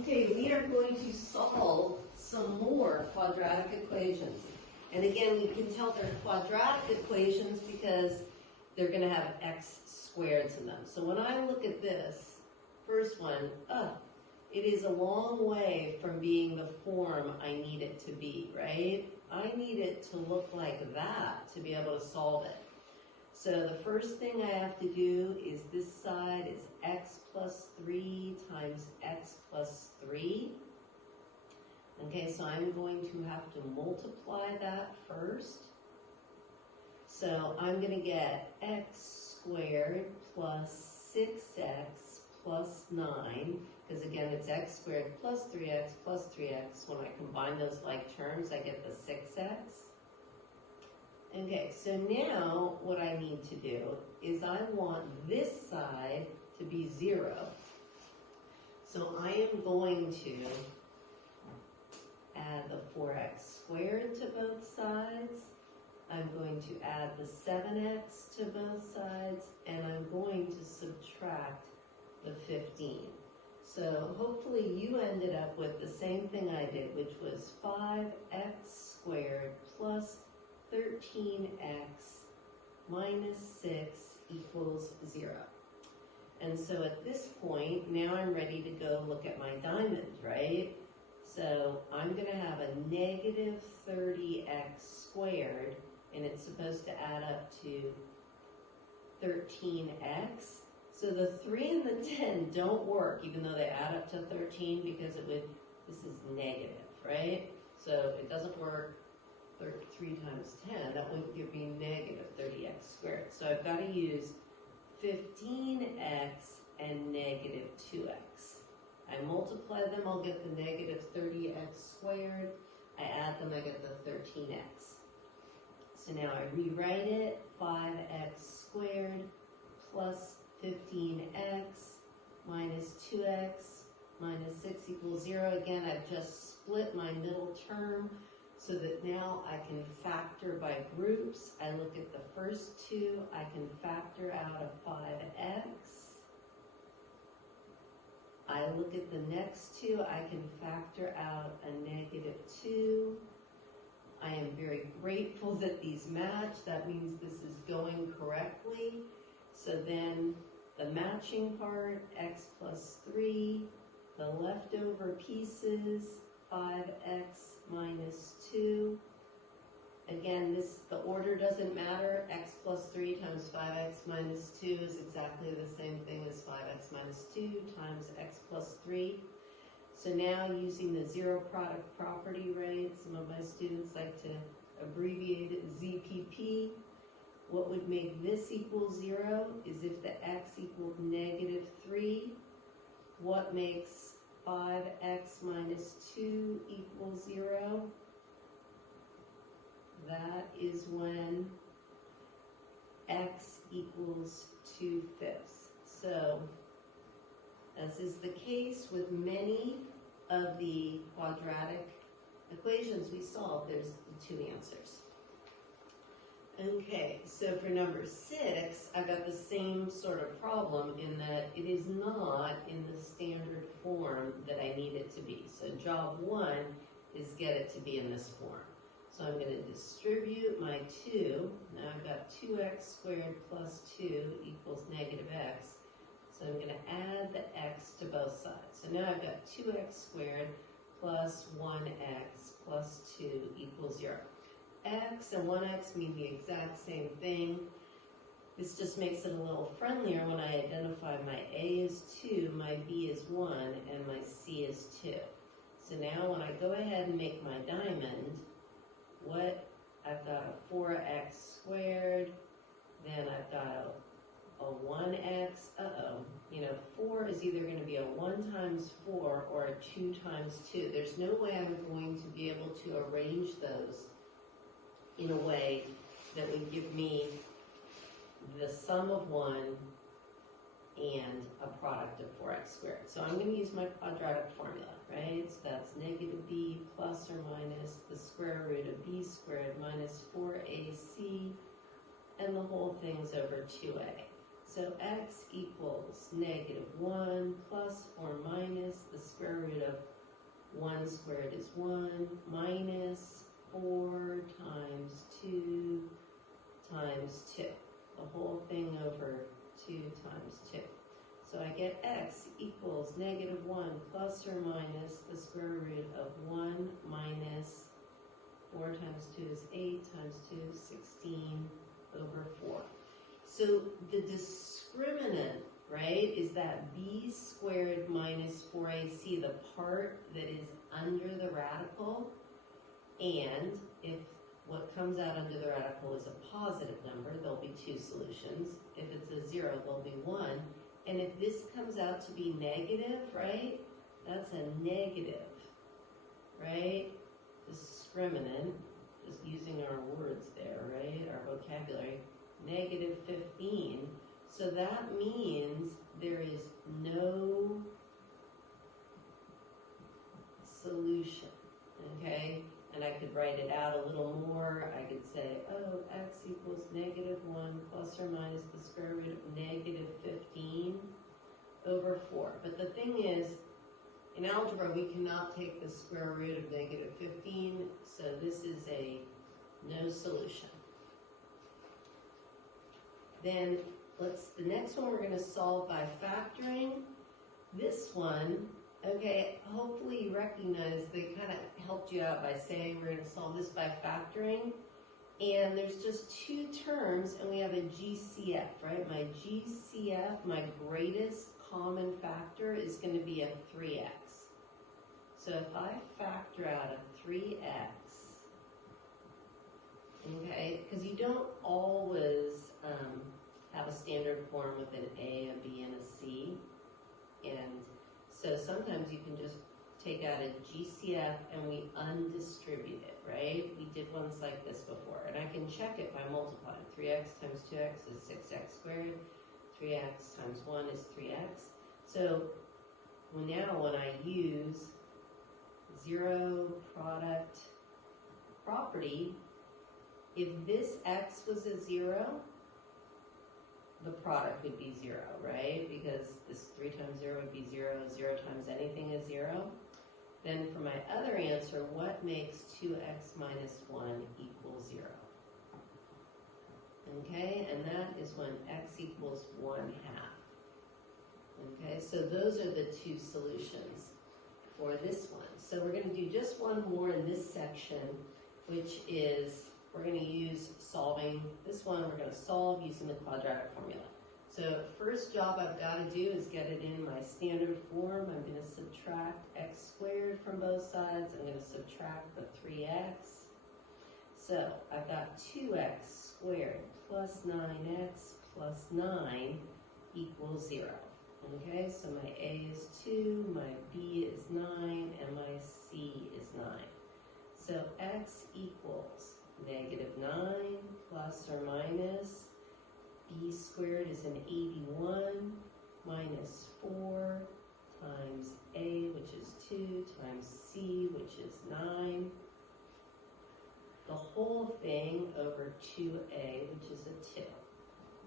Okay, we are going to solve some more quadratic equations. And again, we can tell they're quadratic equations because they're going to have x squareds in them. So when I look at this first one, it is a long way from being the form I need it to be, right? I need it to look like that to be able to solve it. So the first thing I have to do is this side is x plus 3 times x plus 3. Okay, so I'm going to have to multiply that first. So I'm going to get x squared plus 6x plus 9, because again it's x squared plus 3x plus 3x. When I combine those like terms, I get the 6x. Okay, so now what I need to do is I want this side to be 0. So I am going to add the 4x squared to both sides. I'm going to add the 7x to both sides, and I'm going to subtract the 15. So hopefully you ended up with the same thing I did, which was 5x squared plus 13x minus 6 equals 0. And so at this point, now I'm ready to go look at my diamond, right? So I'm going to have a negative 30x squared, and it's supposed to add up to 13x. So the 3 and the 10 don't work, even though they add up to 13, because this is negative, right? So it doesn't work. 3 times 10, that would give me negative 30x squared. So I've got to use 15x and negative 2x. I multiply them, I'll get the negative 30x squared. I add them, I get the 13x. So now I rewrite it, 5x squared plus 15x minus 2x minus 6 equals 0. Again, I've just split my middle term, so that now I can factor by groups. I look at the first two, I can factor out a 5x. I look at the next two, I can factor out a negative 2. I am very grateful that these match. That means this is going correctly. So then the matching part, x plus 3, the leftover pieces, 5x minus 2. Again, the order doesn't matter. X plus 3 times 5x minus 2 is exactly the same thing as 5x minus 2 times x plus 3. So now using the zero product property, right? Some of my students like to abbreviate it ZPP. What would make this equal 0 is if the x equaled negative 3. What makes 5x minus 2 equals 0? That is when x equals 2/5. So, as is the case with many of the quadratic equations we solve, there's the 2 answers. Okay, so for number 6, I got the same sort of problem in that it is not in the standard form that I need it to be. So job 1 is get it to be in this form. So I'm going to distribute my 2. Now I've got 2x squared plus 2 equals negative x. So I'm going to add the x to both sides. So now I've got 2x squared plus 1x plus 2 equals 0. X and 1x mean the exact same thing. This just makes it a little friendlier when I identify my A is 2, my B is 1, and my C is 2. So now when I go ahead and make my diamond, I've got a 4x squared, then I've got a 1x, 4 is either going to be a 1 times 4 or a 2 times 2. There's no way I'm going to be able to arrange those in a way that would give me the sum of 1 and a product of 4x squared. So I'm going to use my quadratic formula, right? So that's negative b plus or minus the square root of b squared minus 4ac, and the whole thing's over 2a. So x equals negative 1 plus or minus the square root 1 minus 4 times 2 times 2. The whole thing over 2 times 2. So I get x equals negative 1 plus or minus the square root of 1 minus 4 times 2 is 8 times 2 is 16 over 4. So the discriminant, right, is that b squared minus 4ac, the part that is under the radical, and if what comes out under the radical is a positive number, there'll be 2 solutions. If it's a 0, there'll be 1. And if this comes out to be negative, right, that's a negative, right, discriminant, just using our words there, right, our vocabulary, negative 15. So that means there is no solution, okay? And I could write it out a little more. I could say, oh, x equals negative 1 plus or minus the square root of negative 15 over 4. But the thing is, in algebra, we cannot take the square root of negative 15, so this is a no solution. Then the next one we're going to solve by factoring. This one, okay, hopefully you recognize they kind of helped you out by saying we're going to solve this by factoring. And there's just 2 terms, and we have a GCF, right? My GCF, my greatest common factor, is going to be a 3x. So if I factor out a 3x, okay, because you don't always have a standard form with an A, a B, and a C. And so sometimes you can just take out a GCF and we undistribute it, right? We did ones like this before. And I can check it by multiplying. 3x times 2x is 6x squared. 3x times 1 is 3x. So now when I use zero product property, if this x was a 0, the product would be 0, right? Because this 3 times 0 would be 0, 0 times anything is 0. Then for my other answer, what makes 2x minus 1 equal 0? Okay, and that is when x equals 1/2. Okay, so those are the 2 solutions for this one. So we're going to do just one more in this section, which is we're going to use solving. This one we're going to solve using the quadratic formula. So first job I've got to do is get it in my standard form. I'm going to subtract x squared from both sides. I'm going to subtract the 3x. So I've got 2x squared plus 9x plus 9 equals 0. Okay, so my a is 2, my b is 9, and my c is 9. So x equals negative 9 plus or minus b squared is an 81 minus 4 times a, which is 2, times c, which is 9. The whole thing over 2a, which is a 2.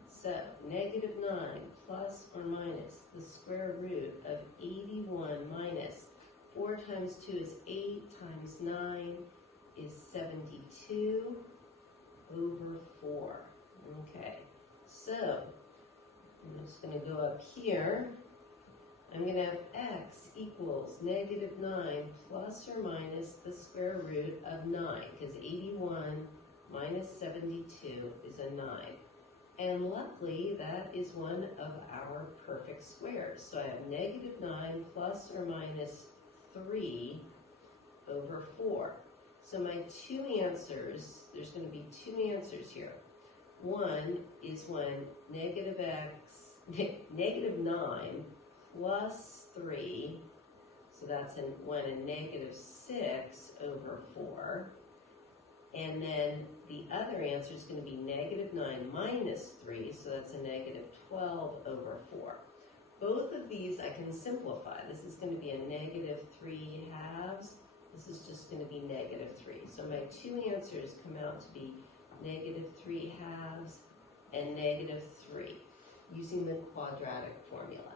So negative 9 plus or minus the square root of 81 minus 4 times 2 is 8 times 9 is 72 over 4. Okay, so I'm just going to go up here. I'm going to have x equals negative 9 plus or minus the square root of 9, because 81 minus 72 is a 9. And luckily, that is one of our perfect squares. So I have negative 9 plus or minus 3 over 4. So my 2 answers, there's going to be 2 answers here. One is when negative 9 plus 3, so that's when a negative 6 over 4. And then the other answer is going to be negative 9 minus 3, so that's a negative 12 over 4. Both of these I can simplify. This is going to be a negative 3 halves. This is just going to be negative 3. So my 2 answers come out to be negative 3 halves and negative 3 using the quadratic formula.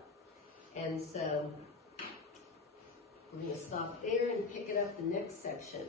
And so We're gonna stop there and pick it up the next section.